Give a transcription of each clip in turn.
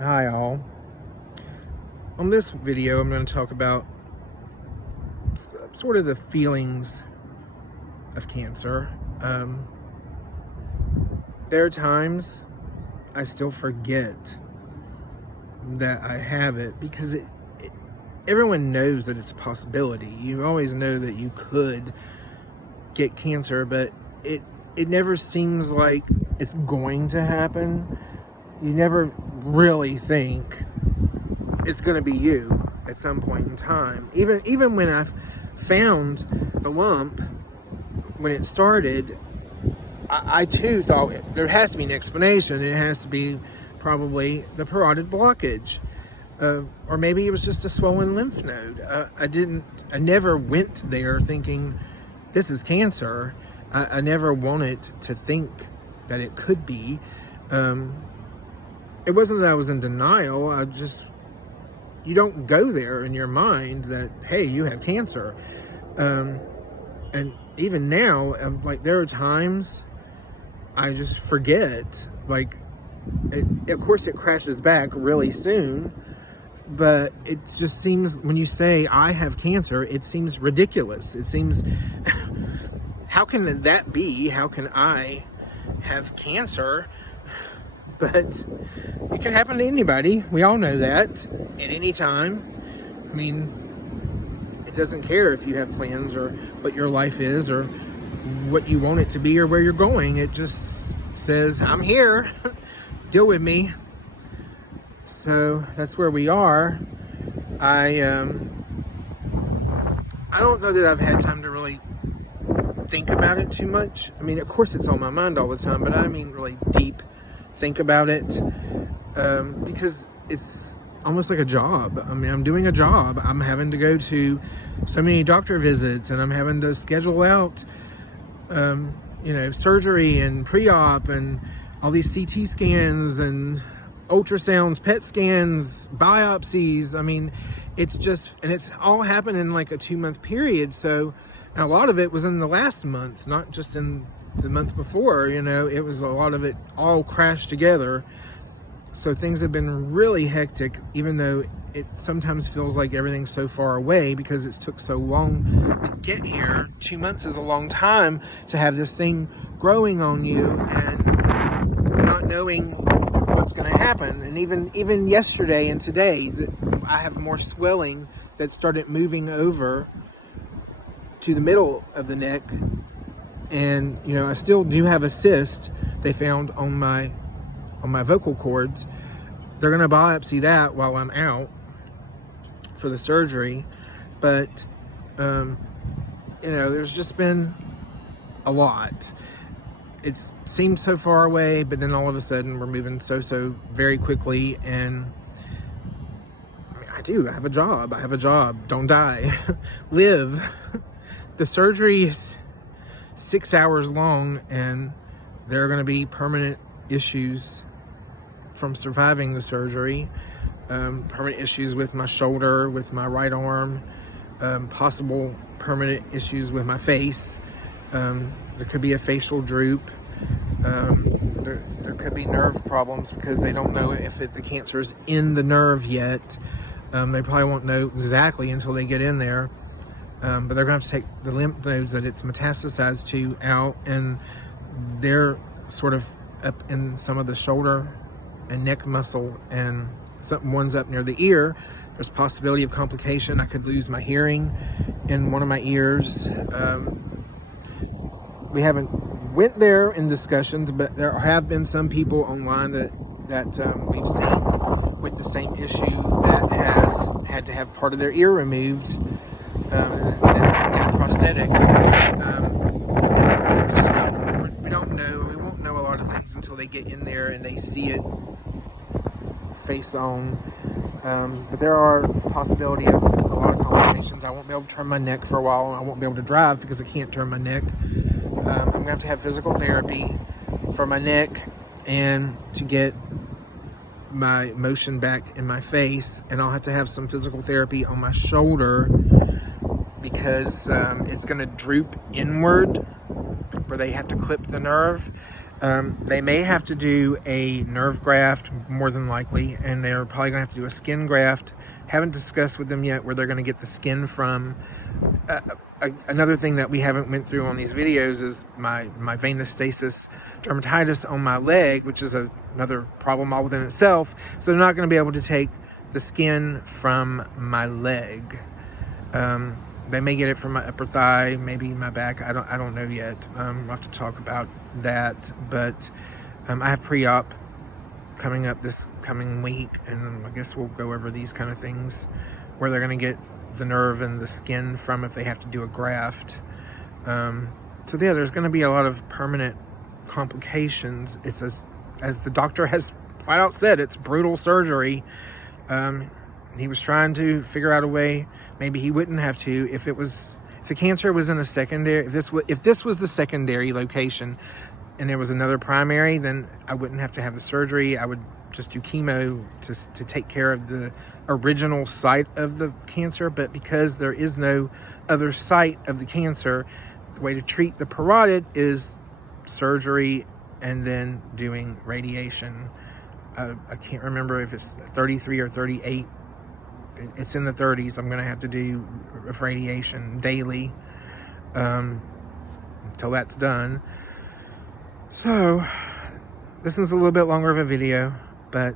Hi all. On this video I'm going to talk about sort of the feelings of cancer. There are times I still forget that I have it because everyone knows that it's a possibility. You always know that you could get cancer, but it never seems like it's going to happen. You never really think it's going to be you at some point in time. Even when I found the lump, when it started, I too thought there has to be an explanation. It has to be probably the parotid blockage. Or maybe it was just a swollen lymph node. I never went there thinking this is cancer. I never wanted to think that it could be. It wasn't that I was in denial. You don't go there in your mind that, hey, you have cancer. And even now, there are times I just forget. Of course it crashes back really soon, but it just seems, when you say I have cancer, it seems ridiculous. It seems, how can that be? How can I have cancer? But it can happen to anybody. We all know that at any time. I mean, it doesn't care if you have plans or what your life is or what you want it to be or where you're going. It just says, I'm here. Deal with me. So that's where we are. I don't know that I've had time to really think about it too much. I mean, of course it's on my mind all the time, but I mean really deep think about it, because it's almost like a job. I mean, I'm doing a job. I'm having to go to so many doctor visits, and I'm having to schedule out, surgery and pre-op and all these CT scans and ultrasounds, PET scans, biopsies. I mean, it's all happened in like a 2-month period. So, and a lot of it was in the last month, not just in the month before. It was a lot of it all crashed together. So things have been really hectic, even though it sometimes feels like everything's so far away because it took so long to get here. 2 months is a long time to have this thing growing on you and not knowing what's going to happen. And even yesterday and today, I have more swelling that started moving over to the middle of the neck. And, I still do have a cyst they found on my vocal cords. They're going to biopsy that while I'm out for the surgery. But, there's just been a lot. It seems so far away, but then all of a sudden we're moving so very quickly. And I have a job. Don't die. Live. The surgery is 6 hours long, and there are going to be permanent issues from surviving the surgery. Permanent issues with my shoulder, with my right arm, possible permanent issues with my face. There could be a facial droop. There could be nerve problems because they don't know if the cancer is in the nerve yet. They probably won't know exactly until they get in there. But they're going to have to take the lymph nodes that it's metastasized to out, and they're sort of up in some of the shoulder and neck muscle, and one's up near the ear. There's possibility of complication. I could lose my hearing in one of my ears. We haven't went there in discussions, but there have been some people online that we've seen with the same issue that has had to have part of their ear removed. Then get a prosthetic. So we don't know. We won't know a lot of things until they get in there and they see it face on. But there are possibility of a lot of complications. I won't be able to turn my neck for a while, and I won't be able to drive because I can't turn my neck. I'm going to have physical therapy for my neck and to get my motion back in my face, and I'll have to have some physical therapy on my shoulder because it's going to droop inward where they have to clip the nerve. They may have to do a nerve graft, more than likely, and they're probably going to have to do a skin graft. Haven't discussed with them yet where they're going to get the skin from. Another thing that we haven't went through on these videos is my venous stasis dermatitis on my leg, which is another problem all within itself. So they're not going to be able to take the skin from my leg. They may get it from my upper thigh, maybe my back. I don't know yet. We'll have to talk about that. But I have pre-op coming up this coming week, and I guess we'll go over these kind of things where they're going to get the nerve and the skin from if they have to do a graft. So yeah, there's going to be a lot of permanent complications. It's as the doctor has flat out said, it's brutal surgery. He was trying to figure out a way. Maybe he wouldn't have to if the cancer was in a secondary. If this was the secondary location, and there was another primary, then I wouldn't have to have the surgery. I would just do chemo to take care of the original site of the cancer. But because there is no other site of the cancer, the way to treat the parotid is surgery and then doing radiation. I can't remember if it's 33 or 38. It's in the 30s. I'm going to have to do radiation daily until that's done. So this is a little bit longer of a video, but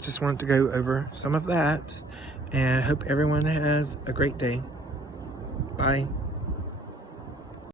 just wanted to go over some of that, and I hope everyone has a great day. Bye.